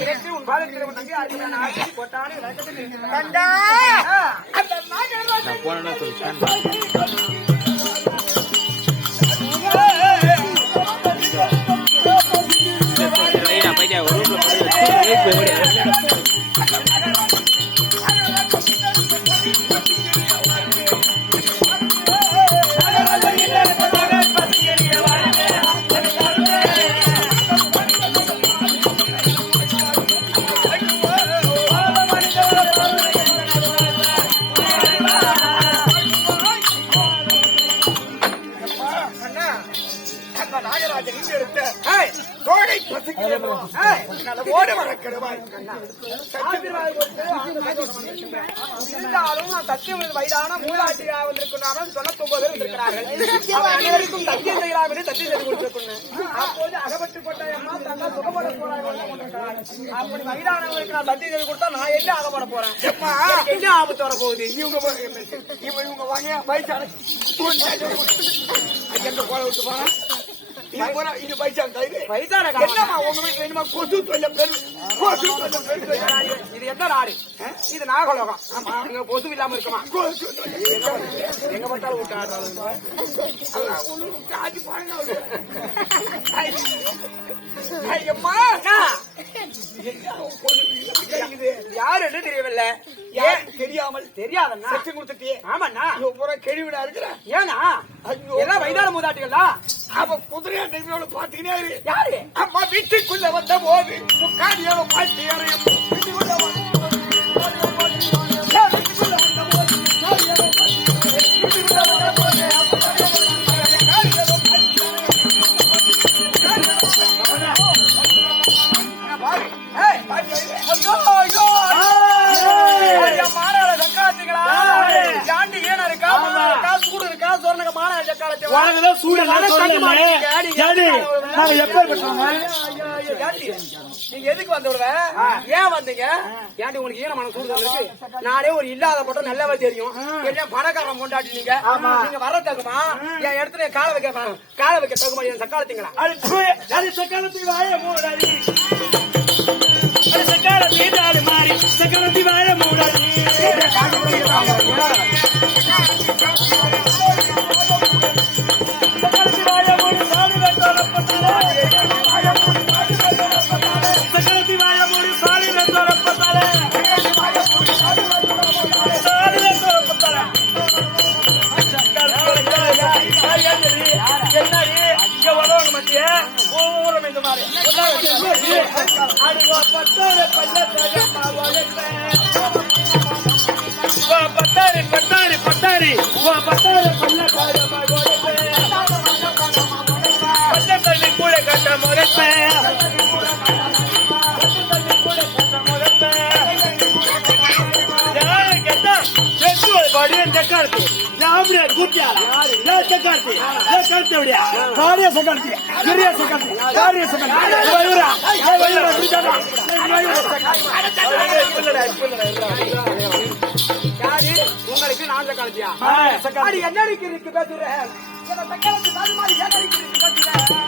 இறைச்சி இருந்தாலும் நான் சத்தியம் வயதான மூலாட்டியாக வந்திருக்கிறார்கள் தொண்ணூத்தி ஒன்பது வந்திருக்கிறார்கள் அனைவருக்கும் சத்தியம் செய்யலாம் என்று சத்தியம் செய்து கொடுத்திருக்கிறேன் அப்போது அகப்பட்டு போட்ட அம்மா தன்னால் சுகப்பட போறாங்க அப்படி வயதானவங்களுக்கு நான் சத்தியம் செய்து கொடுத்தா நான் என்ன அகப்பட போறேன்? என்ன ஆபத்து வர போகுது இவங்க இவங்க வாங்க வயசான எங்க போல விட்டு போறேன் இது காலம். என்னம்மா உங்க வீட்டுல என்னமா கொசு தொல்லை இது எந்த நாடு இது நாகலோகம் ஆமா இங்க பொது இல்லாம இருக்குமா எங்க பார்த்தாலும் விட்டு ஆடுறாங்க யாரு என்று தெரியவில்லை? ஏன் தெரியாமல் தெரியாதண்ணா? செத்து கொடுத்துட்டே ஆமாண்ணா பூரா கெழிவிடா இருக்கிற. ஏனா. எல்லாம் வயதான மூதாட்டிகளா அவ குதிரையா டைமோட பாத்துக்கினே யாரு? அம்மா வீட்டுக்குள்ள வந்த போது முக்காடியாவ பாட்டு நாங்க? நீங்க எதுக்கு வந்து விடுவ? ஏன் வந்தீங்க? ஏன்டி உங்களுக்கு சூடு இருக்கு? நானே ஒரு இல்லாத மட்டும் நல்லாவே தெரியும். என்ன பணக்காரன் கொண்டாடி நீங்க. நீங்க வர தகுமா? என் இடத்துல காலை வைக்க காலை வைக்க தகுமா? என் சக்காலத்தீங்களா அது சக்காலத்தி வாய. அது சக்காலத்தி மாறி, சக்காலத்தி வாய மூடாது. पत्थर पल्ले पल्ले पावल पे படியன் சக்கார்த்தி யாரு? கூட்டியாரா யார் சக்கார்த்தி எப்படியா காரிய சக்கார்த்தி பெரிய சக்கார்த்தி காரிய சக்கார்த்தி வயுரா வயுரா குடிச்சாரா யாரு? உங்களுக்கு நான் சக்காலத்தி. அடி என்ன இருக்கு பேசுற? என்ன சக்காலத்து சாது மாதிரி ஏன் இருக்கு பேசுற?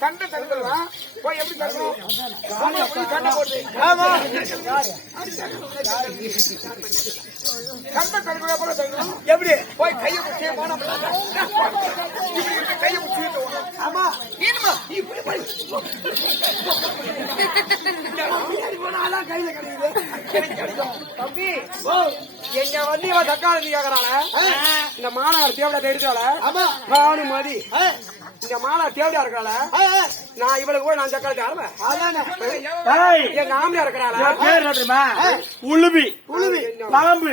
சண்டை தடுக்கலாம் போய் எப்படி தடுக்கணும் சண்டை போட்டு சண்டை தடுக்கிற போல எப்படி? போய் கையை பிடிச்சி போன இப்படி கையை பிடிச்சி ஆமா. ஈனுமா இப்படி போய். அதான் கையில கிடைக்குது. தம்பி எங்க வந்து இவன் தக்காளி கேக்குறாள? இந்த மாநகர் தேவடா தெரிஞ்சால ஆமா. பானு மதி ஆ, இந்த மாலா ஆ, ஆ, நான் இவளுக்கு போய் நான் தக்காளி ஆடுவேன் எங்க ஆம்பளையா இருக்கிறாள? என்ன உளுவி உழுவி. பாம்பு.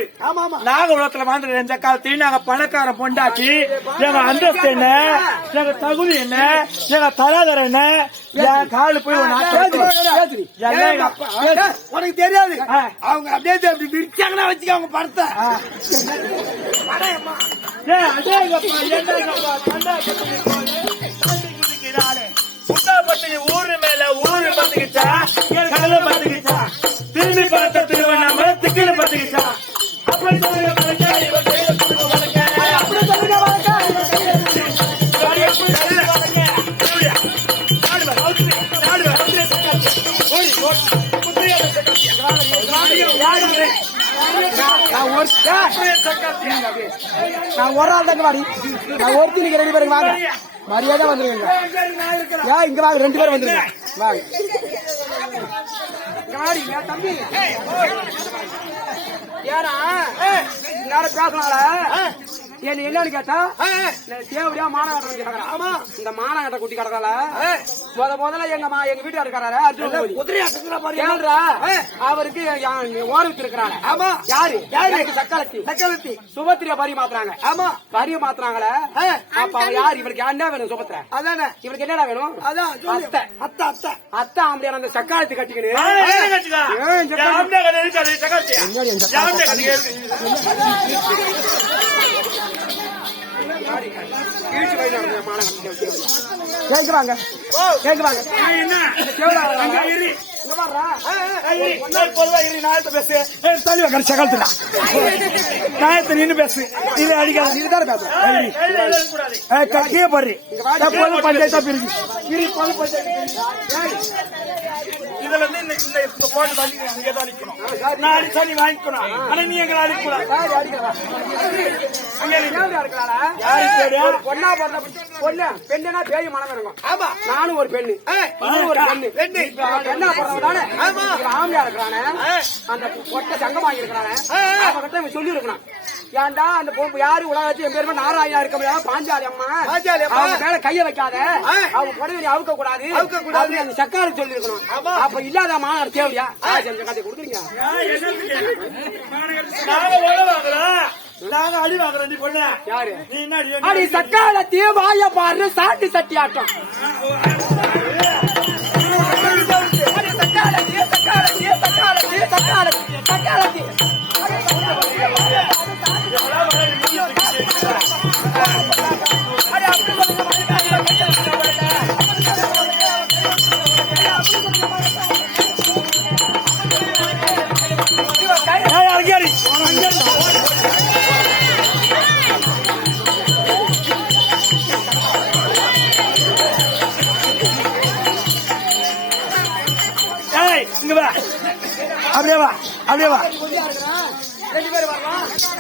நாகபுரத்துல வாழ்ந்துட்டு இந்த காலத்துல நாங்க பணக்கார பொண்டாட்டி. எங்க அந்தஸ்து என்ன? எங்க தகுதி என்ன? எங்க தராதரம் என்ன? என் காலு போய் உனக்கு தெரியாது. அவங்க அப்படியே அப்படி விரிச்சாங்கன்னா வச்சுக்க அவங்க படத்தை. ஏய், அடேங்கப்பா, என்னங்கப்பா, முட்டாப்பட்டி ஊரு மேல ஊரு பத்துக்கிச்சா, கடலை பத்துக்கிச்சா, திரும்பி பார்த்த திருவண்ணாமலை திக்கில பத்துக்கிச்சா. அப்படி சொல்லுங்க வழக்கா, இவன் கையில கொடுக்க வழக்கா. அப்படி சொல்லுங்க வழக்கா, இவன் கையில நான் ஒரு நான் ஒரு ஆள் தாங்க வாடி நான் ஒருத்தி நீங்க ரெண்டு பேரும் வாங்க மரியாதை வந்துருங்க நான் இருக்கிறேன் ஏன் இங்க வாங்க ரெண்டு பேரும் வந்துருங்க வாங்க இங்க வாடி தம்பி ஏடா நேரம் என்ன என்னன்னு கேட்டா நான் தேவடியா மாநகரம் கிடக்குறேன் ஆமா. இந்த மாநகர குட்டி கிடக்கல. முத முதல்ல எங்க மா எங்க வீட்டுல இருக்காரு அர்ஜுன் கேள்றா அவருக்கு ஓரத்து இருக்கிறாங்க ஆமா. யாரு? யாரு? சக்காலத்தி சக்காலத்தி சுபத்திரியா பரி மாத்துறாங்க. ஆமா. பரிய மாத்துறாங்களே. அப்ப அவ யாரு? இவருக்கு என்ன வேணும் சுபத்திர. அதானே. இவருக்கு என்னடா வேணும்? அதான். அத்தை. அத்தை. அத்தை அத்தை. ஆம்பளையான அந்த சக்காலத்தி கட்டிக்கணும் ஏன் ஜாம்டா கதை இருக்காது சக்காத்தியா கேக்குறாங்க கேக்குறாங்க பேசு இது இதுதான் பேசுறேன் பாரு பஞ்சாயத்தா பிரிஞ்சு பஞ்சாயத்து இதுல இருந்து இந்த இந்த இந்த கோட்டை தள்ளி இங்கே தான் நிக்கணும். நான் அடிச்சா நீ வாங்கிக்கணும். ஆனா நீ எங்களை அடிக்கூடாது யாரு அடிக்கிறா? அங்க நில்லு. தேவடியா இருக்கிறாளா? யாரு தேவடியா? ஒரு பொண்ணா பிறந்த பொண்ணு பெண்ணுனா பேய் மனம் இருக்கும். ஆமா. நானும் ஒரு பெண்ணு. ஒரு பெண்ணு. பெண்ணு. பெண்ணா இருக்கிறானே. அந்த பொட்டை சங்கமாகி இருக்கிறானே. அவன் கிட்ட சொல்லி இருக்கணும் ஏன்டா அந்த பொண்ணு யாரு உலகத்து என் பேருமே நாராயணா இருக்க முடியாது. பாஞ்சாலி அம்மா. பாஞ்சாலி அம்மா. அவங்க மேல கைய வைக்காத. அவங்க புடவை அவுக்க கூடாது. அவுக்க கூடாது. அப்படி அந்த சக்காரு சொல்லி இருக்கணும் அப்ப இல்லாத மாநாடு தேவையா? கொடுக்குறீங்க நாங்க உழ வாங்குறோம். நாங்க அடி வாங்குறோம் நீ பொண்ணு யாரு? நீ என்ன அடி அடி சக்காலத்தி வாய பாரு சாட்டி சட்டி ஆட்டம். அடி சக்காலத்தி சக்காலத்தி சக்காலத்தி சக்காலத்தி அப்படியே வா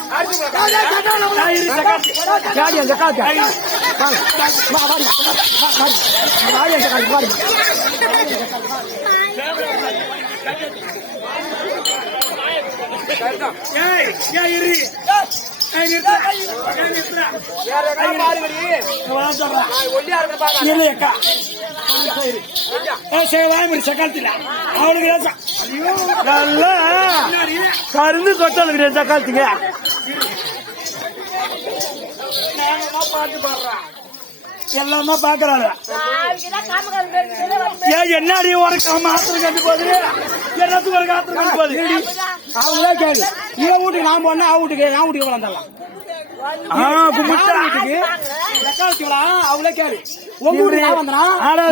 வாடி வாடி அந்த காத்து வாடி ஏய், ஏய், இரு. அவனுக்கு கருந்து கொட்டலுக்கு சக்காத்திங்க எல்லாமே பாக்குறாரு ஏன் என்னடி உனக்கு மாத்திரம் கட்டு போகுது? என்னத்துக்கு ஒரு காத்திரம் கட்டு போகுது? அவங்களே கேளு. இவன் வீட்டுக்கு நான் போனா அவ வீட்டுக்கு நான் வீட்டுக்கு வந்தாலாம் அவங்களே கேளு. உங்க வீட்டுக்கு நான் வந்தனா? ஆடாத.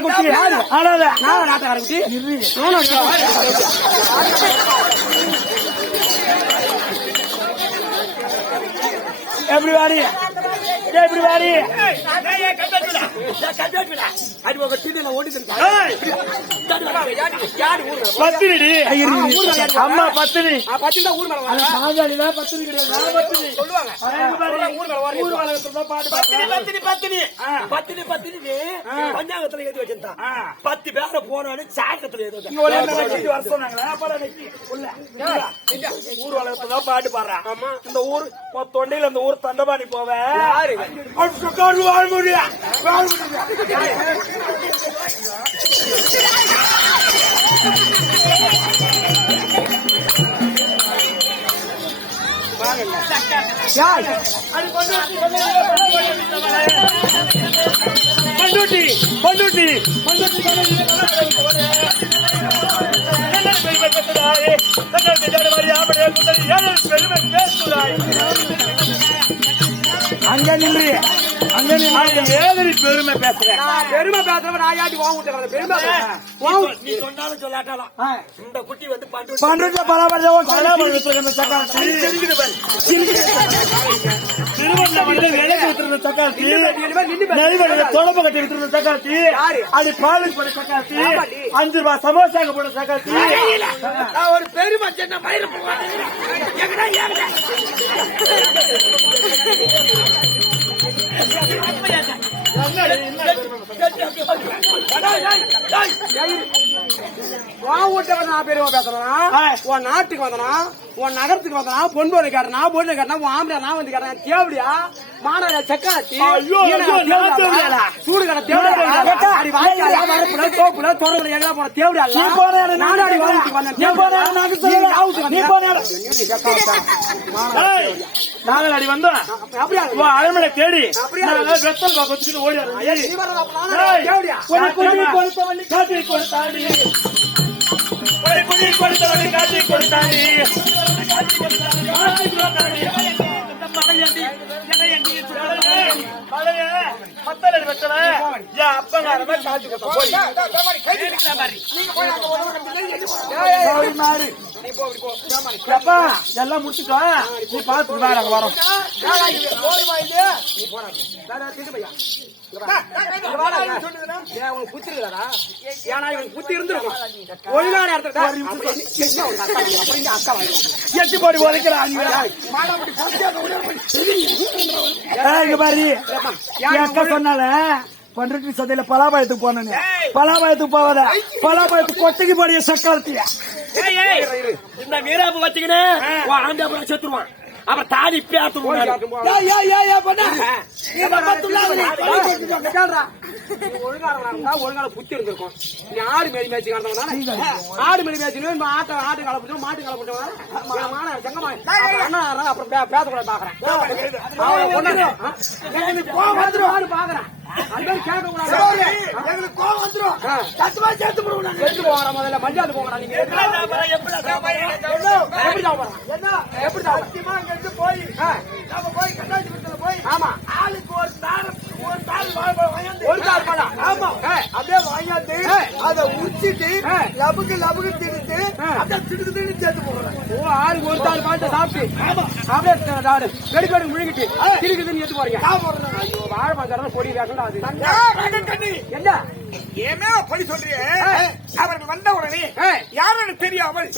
குட்டி. நான் நாட்டக்கார குட்டி எப்படி வாடி? எப்படி வாடி. அம்மா பத்தினி. ஊர் மேல வாங்க. சாதாரண பத்தினி கிடையாது நான் பத்தினி. சொல்லுவாங்க. ஊர் வழக்கத்துல தான் பாட்டு பத்தினி பாடுறேன். பத்தினி பத்தினி. பத்தினி. பத்தினி பஞ்சாங்கத்துல எழுதி வச்சிருந்தான். பத்து பேரை போனான்னு சாக்கத்துல ஒரு வச்சுட்டு வர சொன்னாங்களா? ஊர் வழக்கத்துல தான் பாட்டு பாடுறேன். இந்த ஊர் தொண்டையில இந்த ஊர் தண்டபாணி போவேன் யாரு? வாழ முடியும் வாழ முடியும் யார்? பண்ருட்டி பண்ருட்டி அங்க நின்று அங்க நின்று பெருமை பேசுறேன். நான் பெருமை பேசுறவன் நான் யாட்டி வாங்க விட்டுறேன் பெருமை நீ சொன்னாலும் சொல்லாட்டாலாம். இந்த குட்டி வந்து திருவண்ணாமலையில வித்துருந்த சக்காத்தி நெய்வேலியில தொடப்பு கட்டி வித்துருந்த சக்காத்தி யாரு? அது போட சக்காத்தி ஆமாடி. அஞ்சு ரூபாய் சமோசாக்கு போட ஒரு பெருமை சின்ன போவாங்க வாங்க விட்டவன் நான் பெருமை பேசுறேனா. உன் நாட்டுக்கு வந்தனா உன் நகரத்துக்கு வந்தனா பொன் பொண்ணு கேட்டனா பொண்ணு கேட்டனா உன் ஆம்பளை நான் வந்து கேட்டேன் தேவடியா? நான் தேவடியாடா? சூடு கடை தேவடியா? தோப்புல, தோரப்புல எல்லாம் போன தேவடியா இல்ல? நீ போன இடம் நானும் அடி நான் வாங்கிட்டு வந்தேன். நீ போன இடம் நான் நீ சொல்லல. யாவுக்கு நீ வந்தியா? போன இடம். என்னடி கேட்டா வந்தா? அரண்மனை தேடி. வெத்தல் பாக்க வச்சுக்கிட்டு ஓடி காட்டி கொடுத்தாடி காட்டி கொடுத்தாடி எல்லாம் முடிச்சுக்கோ. நீ பார்த்துட்டு வரோம். போதுமா இது? நீ போடா. திட்டு பையா. அக்கா எட்டு பாரு அக்கா சொன்னால பண்ருட்டி சந்தையில பலாபாயத்துக்கு போனேன்னு பலாபாயத்துக்கு போவாத பலாபாயத்துக்கு கொட்டைக்கு போடிய சக்காலத்தியா இந்த வீராப்பு வச்சுக்கினு ஆண்டாபுரம் செத்துருவான் அப்புறம் தாடி இருந்தா ஒழுங்கான புத்தி இருந்திருக்கும். நீ ஆடு மேடி மேய்ச்சி கிடந்தவன்? ஆடு மேய்ச்சின்னு இந்த ஆட்டை ஆட்டு காலை பிடிச்சவன், மாட்டு காலை பிடிச்சவன். என் மகனை செங்கம்மா, அப்புறம் அண்ணா வர்றான், அப்புறம் பே- பேசக்கூடாது பாக்குறேன். பாக்குறேன். எங்களுக்கு கோவம் வந்துரும். ஆ. சத்துமா சேர்த்து போடுவோம் எடுத்து போங்கடா முதல்ல, மஞ்சாது போங்கடா நீங்க. எப்படி சாப்பிடுறான்? போய். நம்ம போய் கண்ணாடி வீட்டுல போய் ஆமா. ஆளுக்கு ஒரு பழம். ஆமா. அப்படியே வாங்கியாந்து. அதை உரிச்சிட்டு. லபுக்கு லபுக்கு திணித்து. அப்படியே திடுக்கு திடுக்கு சேர்த்து போடுறேன். ஓ, ஆளுக்கு ஒரு தாள் பாட்டு சாப்பிட்டு. அப்படியே த- தாடு வெடி வெடி முழுங்கிட்டு எடுத்து போறீங்க. பொடி வேகண்டா அது. கண்ணி என்ன? ஏமே படி சொல்றியே அவர்கள் வந்த உடனே. யாருன்னு தெரியாமல்.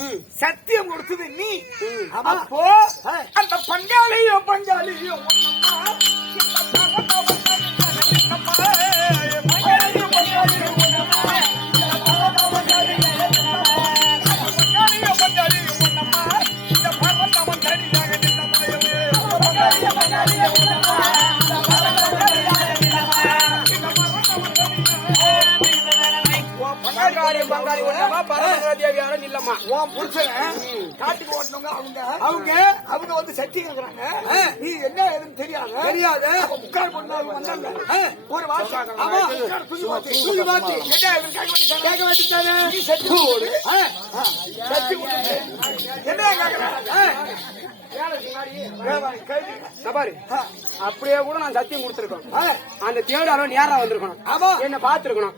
சத்தியம் கொடுத்தது நீ. அப்போ அந்த பங்காளியோ பங்காளியோ பங்காளி பங்காளி ஒண்ணாமா தேவியார இல்லம்மா. உன் புருஷனை காட்டுக்கு ஓட்டினவங்க அவங்க. அவங்க? அவங்க வந்து சட்டி கேக்குறாங்க. நீ என்ன ஏதுன்னு தெரியாது. தெரியாது. முக்கால் பொண்ணு அவங்க வந்தாங்க. ஒரு வாசம். ஆமா. மாத்தி. என்ன ஏதுன்னு கேட்க வேண்டியதானே நீ போடு. சட்டி போடு. என்ன கேக்குறாங்க? அப்படியே கூட நான் சத்தியம் கொடுத்துருக்கோம் அந்த தேவடாரோ நேரா வந்திருக்கணும். என்ன பாத்துருக்கணும்